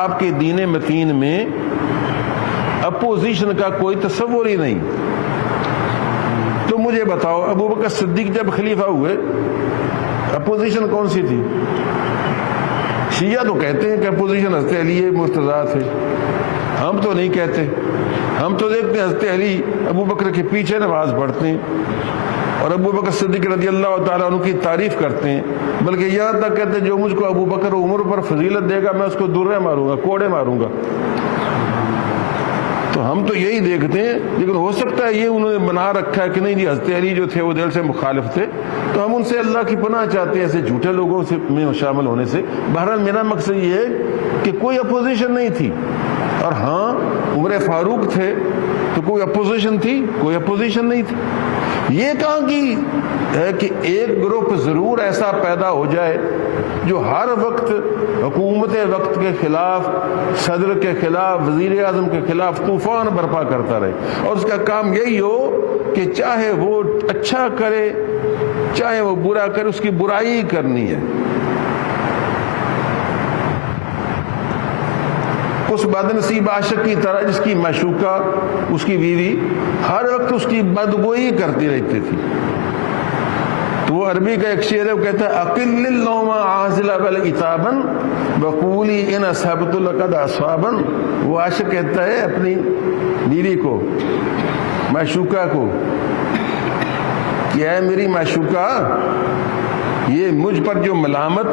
آپ کے دین متین میں اپوزیشن کا کوئی تصور ہی نہیں. تو مجھے بتاؤ ابو بکر صدیق جب خلیفہ ہوئے اپوزیشن کون سی تھی؟ شیعہ تو کہتے ہیں کہ اپوزیشن حضرت علی مرتضیٰ تھے، ہم تو نہیں کہتے. ہم تو دیکھتے ہیں حضرت علی ابو بکر کے پیچھے نماز پڑھتے ہیں اور ابو بکر صدیق رضی اللہ تعالیٰ عنہ کی تعریف کرتے ہیں، بلکہ یہاں تک کہتے ہیں جو مجھ کو ابو بکر و عمر پر فضیلت دے گا میں اس کو درے ماروں گا، کوڑے ماروں گا. تو ہم تو یہی دیکھتے ہیں، لیکن ہو سکتا ہے یہ انہوں نے بنا رکھا ہے کہ نہیں جی حضرت علی جو تھے وہ دل سے مخالف تھے، تو ہم ان سے اللہ کی پناہ چاہتے ہیں ایسے جھوٹے لوگوں سے میں شامل ہونے سے. بہرحال میرا مقصد یہ ہے کہ کوئی اپوزیشن نہیں تھی. اور ہاں عمر فاروق تھے تو کوئی اپوزیشن تھی؟ کوئی اپوزیشن نہیں تھی. یہ کہاں کی ہے کہ ایک گروپ ضرور ایسا پیدا ہو جائے جو ہر وقت حکومت وقت کے خلاف، صدر کے خلاف، وزیر اعظم کے خلاف طوفان برپا کرتا رہے، اور اس کا کام یہی ہو کہ چاہے وہ اچھا کرے چاہے وہ برا کرے اس کی برائی کرنی ہے. اس بدنصیب عاشق کی طرح جس کی معشوقہ اس کی بیوی ہر وقت اس کی بدگوئی کرتی رہتی تھی. تو وہ عربی کا ایک شعر ہے، وہ کہتا ہے اقل النوم عازلا بل عتابا وقولی ان اصحبت لقد اصابا. وہ عاشق کہتا ہے اپنی بیوی کو، معشوقہ کو، کہ اے میری معشوقہ یہ مجھ پر جو ملامت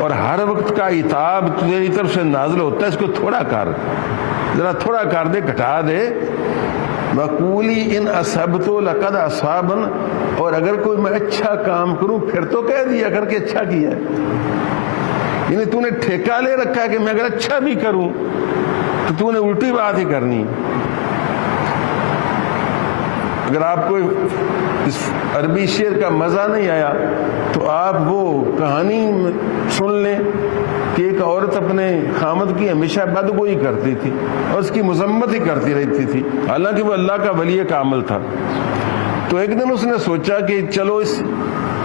اور ہر وقت کا عتاب تیری طرف سے نازل ہوتا ہے اس کو تھوڑا کر، ذرا تھوڑا کر دے، گھٹا دے. وَقُولِي إِنْ أَصَبْتُ لَقَدْ أَصَابًا، اور اگر کوئی میں اچھا کام کروں پھر تو کہہ دیا کر کے اچھا کیا ہے. یعنی تو نے ٹھیکہ لے رکھا ہے کہ میں اگر اچھا بھی کروں تو تو نے الٹی بات ہی کرنی. اگر آپ کو اس عربی شعر کا مزہ نہیں آیا تو آپ وہ کہانی سن لیں کہ ایک عورت اپنے خامد کی ہمیشہ بدگوئی کرتی تھی اور اس کی مذمت ہی کرتی رہتی تھی، حالانکہ وہ اللہ کا ولی کامل تھا. تو ایک دن اس نے سوچا کہ چلو اس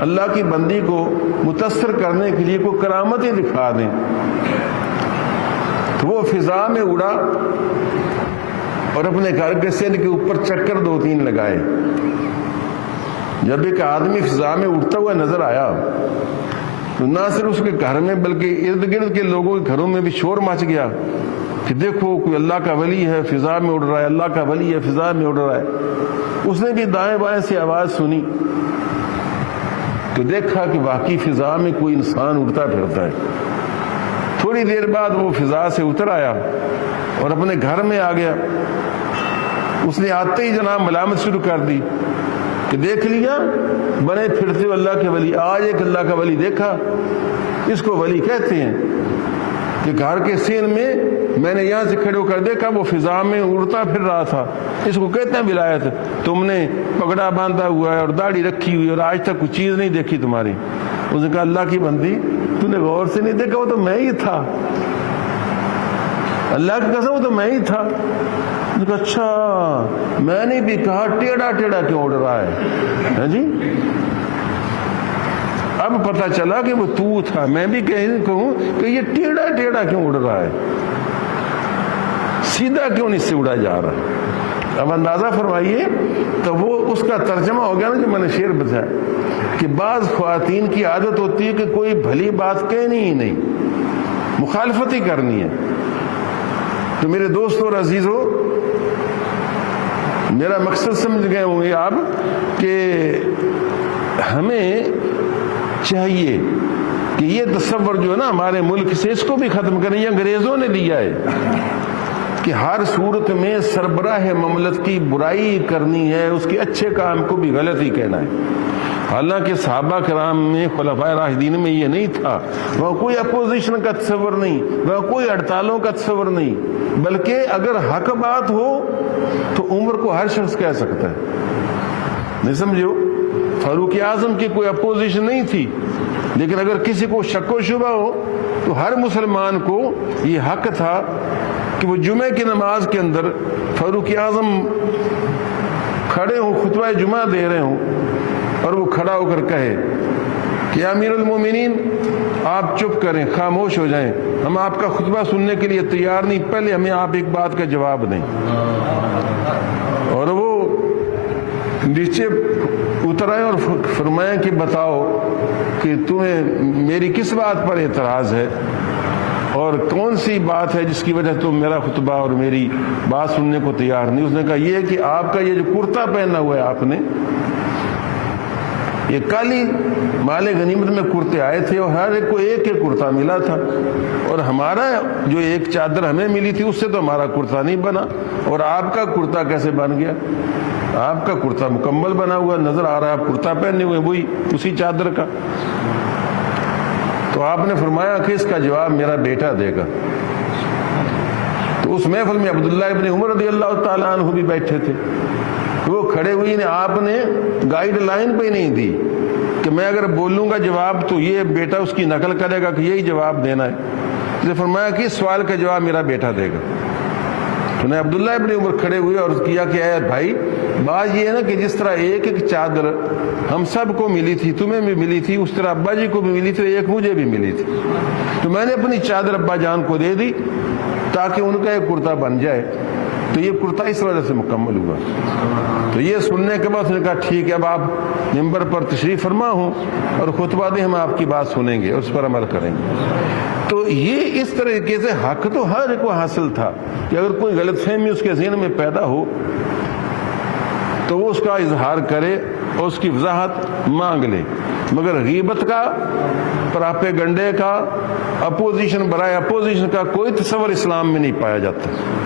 اللہ کی بندی کو متاثر کرنے کے لیے کوئی کرامت ہی دکھا دیں. تو وہ فضا میں اڑا اور اپنے گھر کے سن کے اوپر چکر 2-3 لگائے. جب ایک آدمی فضا میں اڑتا ہوا نظر آیا تو نہ صرف اس کے گھر میں بلکہ ارد گرد کے لوگوں کے گھروں میں بھی شور مچ گیا کہ دیکھو کوئی اللہ کا ولی ہے فضا میں اڑ رہا ہے، اللہ کا ولی ہے فضا میں اڑ رہا ہے. اس نے بھی دائیں بائیں سے آواز سنی تو دیکھا کہ واقعی فضا میں کوئی انسان اڑتا پھرتا ہے. تھوڑی دیر بعد وہ فضا سے اتر آیا اور اپنے گھر میں آ گیا. اس نے آتے ہی جناب ملامت شروع کر دی کہ دیکھ لیا بنے پھرتے ہو اللہ کے ولی. آج ایک اللہ کا ولی دیکھا، اس کو ولی کہتے ہیں کہ گھر کے سین میں نے یہاں سے کھڑے ہو کر دیکھا وہ فضا میں اڑتا پھر رہا تھا، اس کو کہتے ہیں ولایت. تم نے پگڑا باندھا ہوا ہے اور داڑھی رکھی ہوئی اور آج تک کوئی چیز نہیں دیکھی تمہاری. اس نے کہا اللہ کی بندی تو نے غور سے نہیں دیکھا، وہ تو میں ہی تھا، اللہ کی قسم وہ تو میں ہی تھا. اچھا میں نے بھی کہا ٹیڑھا ٹیڑھا کیوں اڑ رہا ہے جی. اب پتہ چلا کہ وہ تو تھا. میں بھی کہوں کہ یہ ٹیڑھا ٹیڑھا کیوں اڑ رہا ہے، سیدھا کیوں نہیں سے اڑا جا رہا. اب اندازہ فرمائیے. تو وہ اس کا ترجمہ ہو گیا نا جو میں نے شعر بتایا کہ بعض خواتین کی عادت ہوتی ہے کہ کوئی بھلی بات کہنی ہی نہیں، مخالفت ہی کرنی ہے. تو میرے دوستو اور عزیزو، میرا مقصد سمجھ گئے ہوں گے آپ کہ ہمیں چاہیے کہ یہ تصور جو ہے نا ہمارے ملک سے اس کو بھی ختم کریں. یہ انگریزوں نے دیا ہے کہ ہر صورت میں سربراہ مملکت کی برائی کرنی ہے، اس کے اچھے کام کو بھی غلط ہی کہنا ہے. حالانکہ صحابہ کرام میں خلفائے راشدین میں یہ نہیں تھا. وہاں کوئی اپوزیشن کا تصور نہیں، وہاں کوئی ہڑتالوں کا تصور نہیں، بلکہ اگر حق بات ہو تو عمر کو ہر شخص کہہ سکتا ہے. نہیں سمجھو، فاروق اعظم کی کوئی اپوزیشن نہیں تھی، لیکن اگر کسی کو شک و شبہ ہو تو ہر مسلمان کو یہ حق تھا کہ وہ جمعے کی نماز کے اندر فاروق اعظم کھڑے ہوں، خطبہ جمعہ دے رہے ہوں اور وہ کھڑا ہو کر کہے کہ امیر المومنین آپ چپ کریں، خاموش ہو جائیں، ہم آپ کا خطبہ سننے کے لیے تیار نہیں، پہلے ہمیں آپ ایک بات کا جواب دیں۔ اور وہ نیچے اتر آئے اور فرمایا کہ بتاؤ کہ تمہیں میری کس بات پر اعتراض ہے اور کون سی بات ہے جس کی وجہ سے تم میرا خطبہ اور میری بات سننے کو تیار نہیں؟ اس نے کہا یہ کہ آپ کا یہ جو کرتا پہنا ہوا ہے آپ نے، یہ کالی مال غنیمت میں کرتے آئے تھے اور ہر ایک کو ایک ایک کرتا ملا تھا، اور ہمارا جو ایک چادر ہمیں ملی تھی اس سے تو ہمارا کرتا نہیں بنا، اور آپ کا کرتا کیسے بن گیا؟ آپ کا کرتا مکمل بنا ہوا نظر آ رہا ہے، آپ کرتا پہنے ہوئے وہی اسی چادر کا۔ تو آپ نے فرمایا کہ اس کا جواب میرا بیٹا دے گا۔ تو اس محفل میں عبداللہ ابن عمر رضی اللہ تعالیٰ عنہ بھی بیٹھے تھے، وہ کھڑے ہوئی نے، آپ نے گائیڈ لائن پہ نہیں دی کہ میں اگر بولوں گا جواب تو یہ بیٹا اس کی نقل کرے گا کہ یہی جواب دینا ہے، اس نے فرمایا کہ اس سوال کا جواب میرا بیٹا دے گا۔ تو نے عبداللہ ابن عمر کھڑے ہوئے اور کیا کہ اے بھائی، بات یہ ہے نا کہ جس طرح ایک ایک چادر ہم سب کو ملی تھی، تمہیں بھی ملی تھی، اس طرح ابا جی کو بھی ملی تھی، ایک مجھے بھی ملی تھی، تو میں نے اپنی چادر ابا جان کو دے دی تاکہ ان کا ایک کرتا بن جائے، تو یہ کرتا اس وجہ سے مکمل ہوا۔ تو یہ سننے کے بعد اس نے کہا ٹھیک ہے، اب آپ ممبر پر تشریف فرما ہوں اور خطبہ دیں، ہم آپ کی بات سنیں گے اور اس پر عمل کریں گے۔ تو یہ اس طریقے سے حق تو ہر کو حاصل تھا کہ اگر کوئی غلط فہمی اس کے ذہن میں پیدا ہو تو وہ اس کا اظہار کرے اور اس کی وضاحت مانگ لے، مگر غیبت کا، پراپیگنڈے کا، اپوزیشن برائے اپوزیشن کا کوئی تصور اسلام میں نہیں پایا جاتا۔